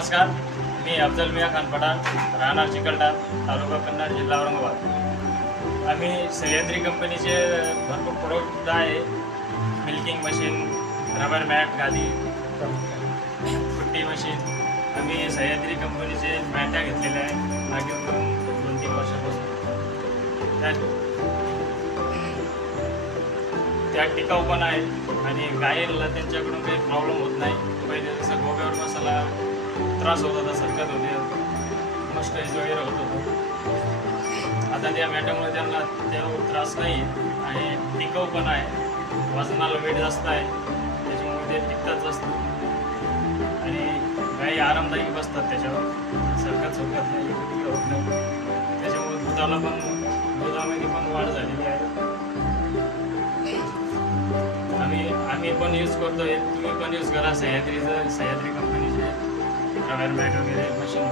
नमस्कार, मी अफजल मिया खान पठाण, राहणार चिकलठाण, तालुका कन्नड, जिल्हा औरंगाबाद। आम्ही सह्याद्री कंपनीचे भरपूर प्रोडक्ट आहे। मिल्किंग मशीन, रबर मॅट, गादी, कुट्टी मशीन। आम्ही सह्याद्री कंपनीचे मॅट्या घेतलेल्या आहे मागील 2-3 वर्षापासून। त्या टिकाऊ पण आहे आणि गायीला त्यांच्याकडून काही प्रॉब्लेम होत नाही। पहिले जसं गोब्यावर बसायला त्रास होत होता, सरकत होते, मस्टरीज वगैरे होत होतं। आता त्या मॅटामुळे त्यांना तेवढा त्रास नाही आणि टिकाऊ पण आहे। वजनाला वेट जास्त आहे, त्याच्यामुळे ते टिकतात जास्त आणि गायी आरामदायी बसतात त्याच्यावर, सरकत नाही, होत नाही। त्याच्यामुळे दुधामध्ये पण वाढ झालेली आहे। आम्ही पण यूज करतो, तुम्ही पण यूज करा सह्याद्री कंपनीचे रबर मॅट वगैरे मशीन।